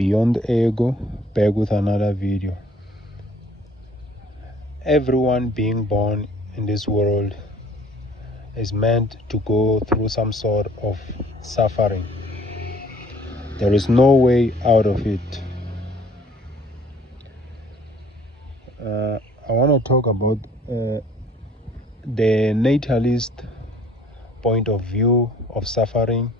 Beyond ego, back with another video. Everyone being born in this world is meant to go through some sort of suffering. There is no way out of it. I want to talk about the natalist point of view of suffering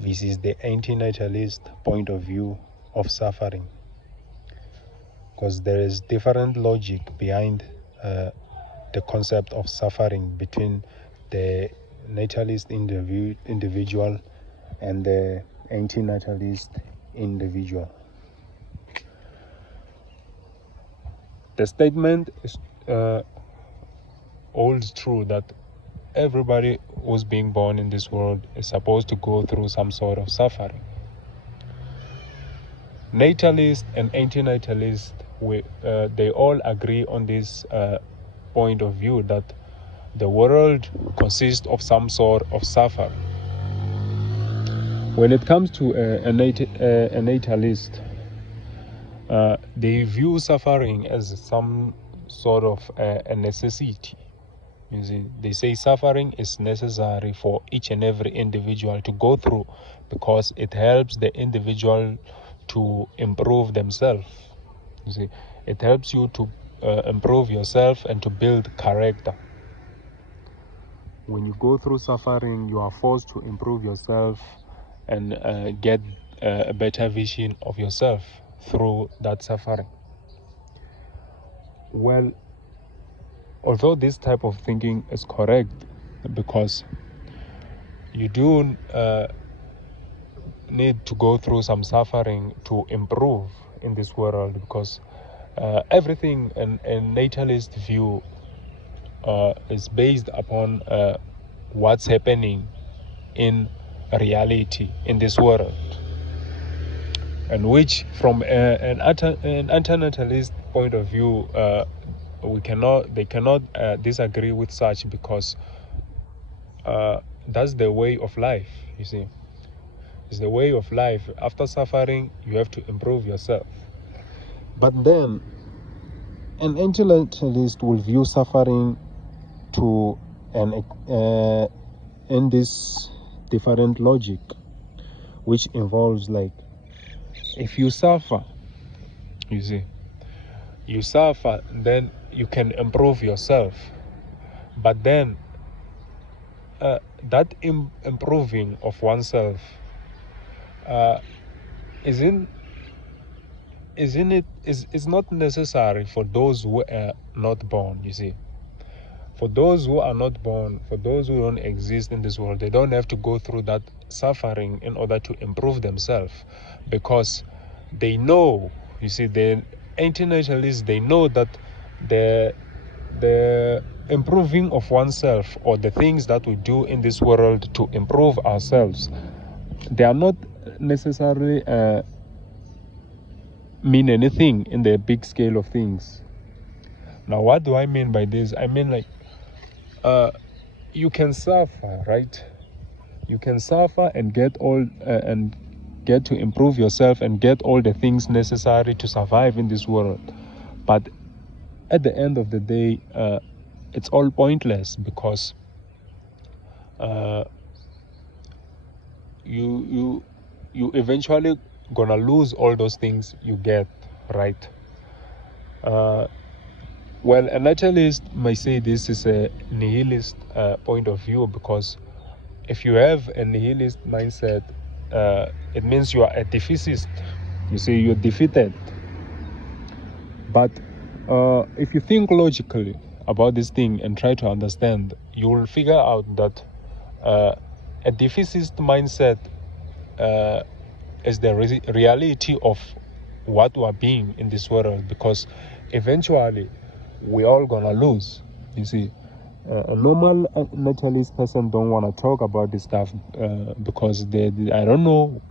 versus the anti-natalist point of view of suffering, because there is different logic behind the concept of suffering between the natalist individual and the anti-natalist individual. The statement is holds true that everybody who's being born in this world is supposed to go through some sort of suffering. Natalist and anti-natalist, they all agree on this point of view that the world consists of some sort of suffering. When it comes to a natalist, they view suffering as some sort of a necessity. You see, they say suffering is necessary for each and every individual to go through because it helps the individual to improve themselves. You see, it helps you to improve yourself and to build character. When you go through suffering, you are forced to improve yourself and get a better vision of yourself through that suffering. Well, although this type of thinking is correct, because you do need to go through some suffering to improve in this world, because everything in natalist view is based upon what's happening in reality in this world, and which from an antinatalist point of view, they cannot disagree with such, because that's the way of life. You see, it's the way of life. After suffering, you have to improve yourself. But then an anti-natalist will view suffering to in this different logic, which involves, like, if you suffer, you see, you suffer, then you can improve yourself. But then that improving of oneself is not necessary for those who are not born. You see, for those who are not born, for those who don't exist in this world, they don't have to go through that suffering in order to improve themselves, because they know, you see, the anti-natalists, they know that the improving of oneself, or the things that we do in this world to improve ourselves, they are not necessarily mean anything in the big scale of things. Now, what do I mean by this? I mean, like, you can suffer, right? You can suffer and get all and get to improve yourself and get all the things necessary to survive in this world. But at the end of the day, it's all pointless, because you eventually gonna lose all those things you get, right? Well, a natalist may say this is a nihilist point of view, because if you have a nihilist mindset, it means you are a defeatist. You see, you're defeated. But if you think logically about this thing and try to understand, you will figure out that a defeatist mindset is the reality of what we are being in this world, because eventually we're all gonna lose. You see, a normal natalist person don't want to talk about this stuff because I don't know,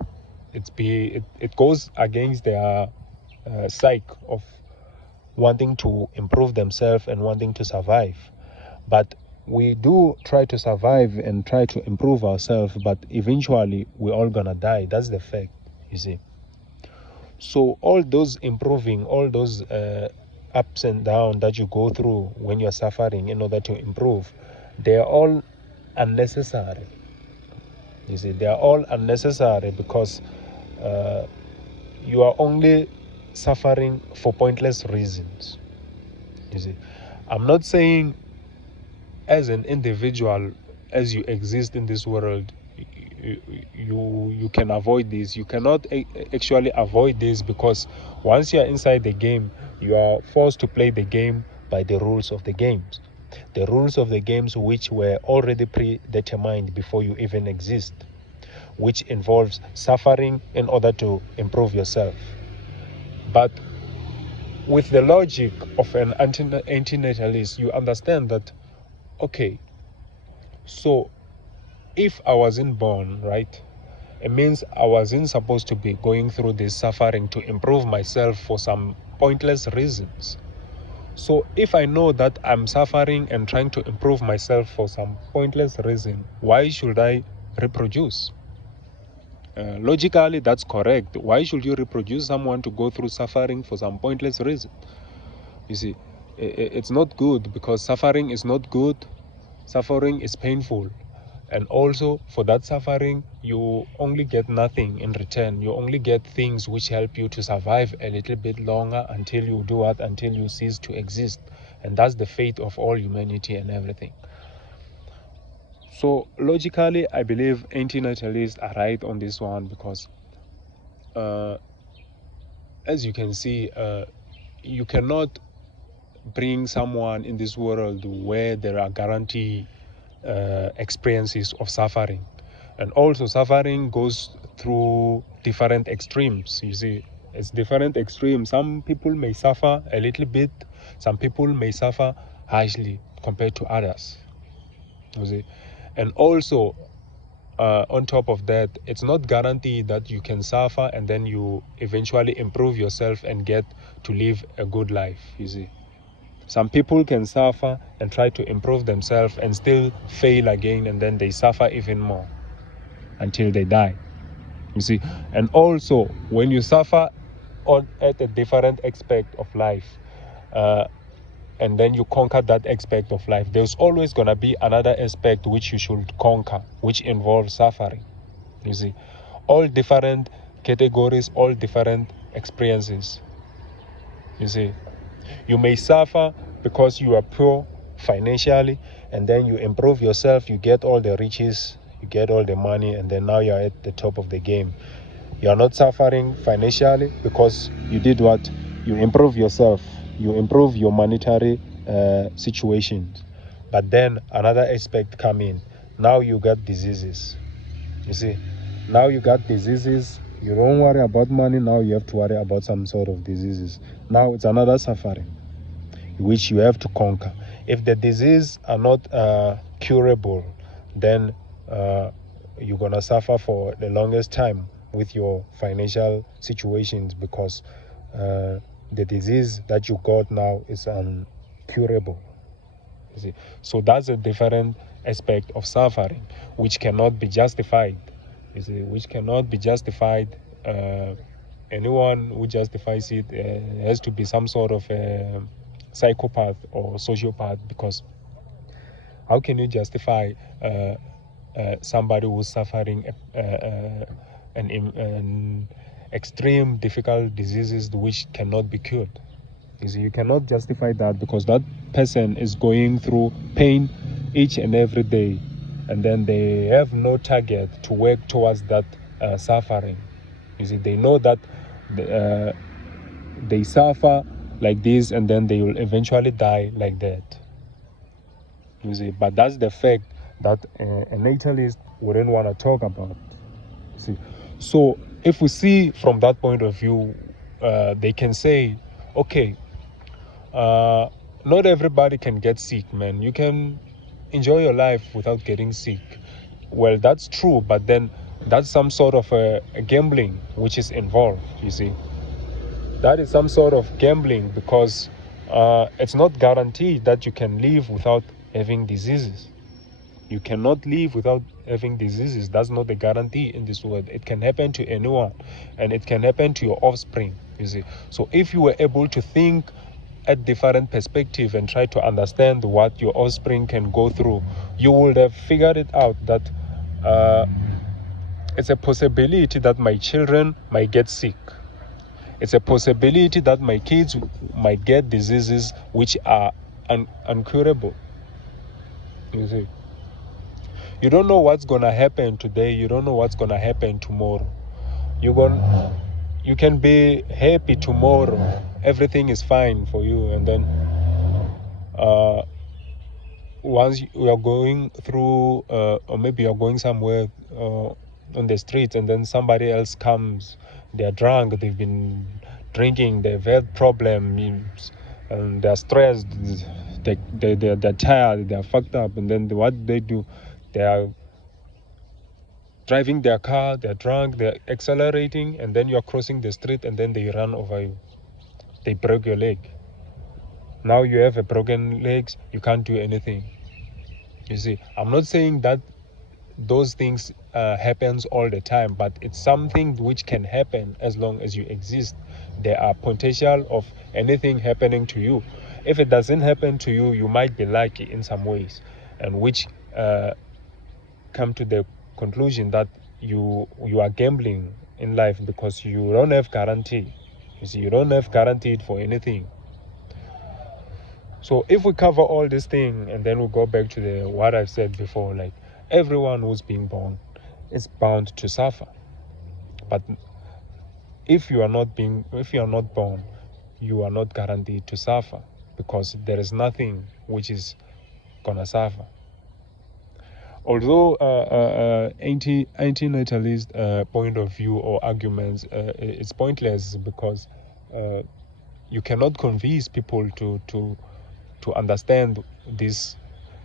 it goes against their psyche of wanting to improve themselves and wanting to survive. But we do try to survive and try to improve ourselves, but eventually we're all gonna die. That's the fact, you see. So all those improving, all those ups and downs that you go through when you're suffering in order to improve, they are all unnecessary. You see, they are all unnecessary because you are only suffering for pointless reasons. You see, I'm not saying as an individual, as you exist in this world, you can avoid this. You cannot actually avoid this, because once you are inside the game, you are forced to play the game by the rules of the games. The rules of the games which were already predetermined before you even exist, which involves suffering in order to improve yourself. But with the logic of an anti-natalist, you understand that, okay, so if I wasn't born, right, it means I wasn't supposed to be going through this suffering to improve myself for some pointless reasons. So if I know that I'm suffering and trying to improve myself for some pointless reason, why should I reproduce? Logically, that's correct. Why should you reproduce someone to go through suffering for some pointless reason? You see, it's not good, because suffering is not good. Suffering is painful. And also, for that suffering, you only get nothing in return. You only get things which help you to survive a little bit longer until you do what? Until you cease to exist. And that's the fate of all humanity and everything. So logically, I believe anti-natalists are right on this one, because as you can see, you cannot bring someone in this world where there are guaranteed experiences of suffering. And also suffering goes through different extremes. You see, it's different extremes. Some people may suffer a little bit, some people may suffer harshly compared to others. You see, and also on top of that, it's not guaranteed that you can suffer and then you eventually improve yourself and get to live a good life. You see, some people can suffer and try to improve themselves and still fail again, and then they suffer even more until they die. You see, and also when you suffer at a different aspect of life, and then you conquer that aspect of life, there's always going to be another aspect which you should conquer, which involves suffering. You see, all different categories, all different experiences. You see, you may suffer because you are poor financially, and then you improve yourself, you get all the riches, you get all the money, and then now you're at the top of the game. You are not suffering financially because you did what? You improve yourself, you improve your monetary situation. But then another aspect come in. Now you got diseases. You see, now you got diseases. You don't worry about money. Now you have to worry about some sort of diseases. Now it's another suffering which you have to conquer. If the disease are not curable, then you're gonna suffer for the longest time with your financial situations, because the disease that you got now is uncurable. You see? So that's a different aspect of suffering which cannot be justified. You see, which cannot be justified. Anyone who justifies it has to be some sort of psychopath or sociopath, because how can you justify somebody who's suffering an extreme difficult diseases which cannot be cured? You see, you cannot justify that, because that person is going through pain each and every day, and then they have no target to work towards that suffering. You see, they know that they suffer like this, and then they will eventually die like that. You see, but that's the fact that a natalist wouldn't want to talk about. You see, so if we see from that point of view, they can say, okay, not everybody can get sick, man. You can enjoy your life without getting sick. Well, that's true, but then that's some sort of a gambling which is involved. You see, that is some sort of gambling, because it's not guaranteed that you can live without having diseases. You cannot live without having diseases. That's not a guarantee in this world. It can happen to anyone, and it can happen to your offspring, you see. So if you were able to think at different perspective and try to understand what your offspring can go through, you would have figured it out that it's a possibility that my children might get sick. It's a possibility that my kids might get diseases which are uncurable. You see, you don't know what's gonna happen today. You don't know what's gonna happen tomorrow. You can be happy tomorrow. Everything is fine for you, and then once you are going through, or maybe you're going somewhere on the street, and then somebody else comes. They're drunk. They've been drinking. They've had problems, and they're stressed. They're tired. They're fucked up. And then what do? They are driving their car. They're drunk. They're accelerating, and then you're crossing the street, and then they run over you. They break your leg. Now you have a broken legs. You can't do anything. You see, I'm not saying that those things happens all the time, but it's something which can happen as long as you exist. There are potential of anything happening to you. If it doesn't happen to you, you might be lucky in some ways, and which come to the conclusion that you are gambling in life because you don't have guarantee. You see, you don't have guaranteed for anything. So if we cover all this thing and then we go back to what I've said before, like everyone who's being born is bound to suffer. But if you are not born, you are not guaranteed to suffer, because there is nothing which is gonna suffer. Although anti-natalist point of view or arguments, it's pointless, because you cannot convince people to understand this.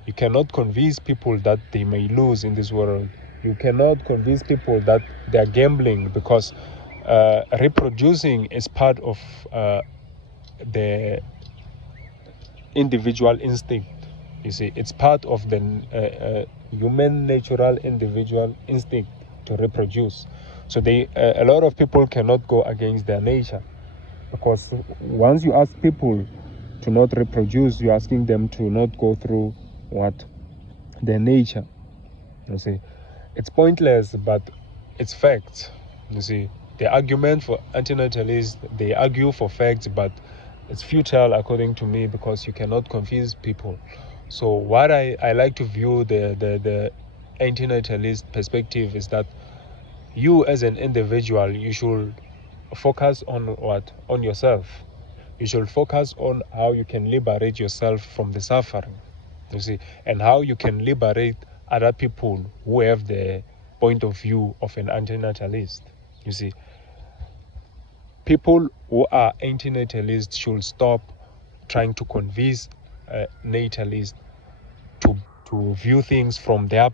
You cannot convince people that they may lose in this world. You cannot convince people that they are gambling, because reproducing is part of the individual instinct. You see, it's part of the human natural individual instinct to reproduce. So a lot of people cannot go against their nature, because once you ask people to not reproduce, you're asking them to not go through their nature. You see, it's pointless, but it's facts. You see, the argument for antinatalists, they argue for facts, but it's futile according to me, because you cannot confuse people. So what I like to view the antinatalist perspective is that you as an individual, you should focus on yourself. You should focus on how you can liberate yourself from the suffering, you see, and how you can liberate other people who have the point of view of an antinatalist. You see, people who are antinatalists should stop trying to convince natalists to view things from their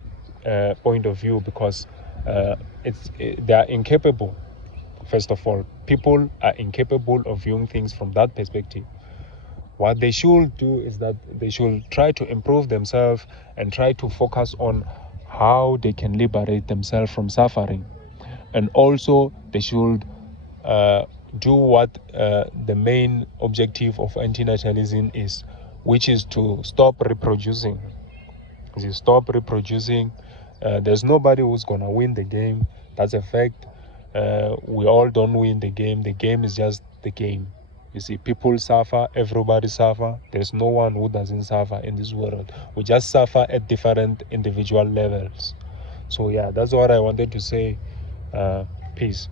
point of view, because they are incapable. First of all, people are incapable of viewing things from that perspective. What they should do is that they should try to improve themselves and try to focus on how they can liberate themselves from suffering. And also, they should do what the main objective of antinatalism is, which is to stop reproducing. Stop reproducing. There's nobody who's gonna win the game. That's a fact. We all don't win the game. The game is just the game. You see, people suffer, everybody suffer. There's no one who doesn't suffer in this world. We just suffer at different individual levels. So yeah, that's what I wanted to say. Peace.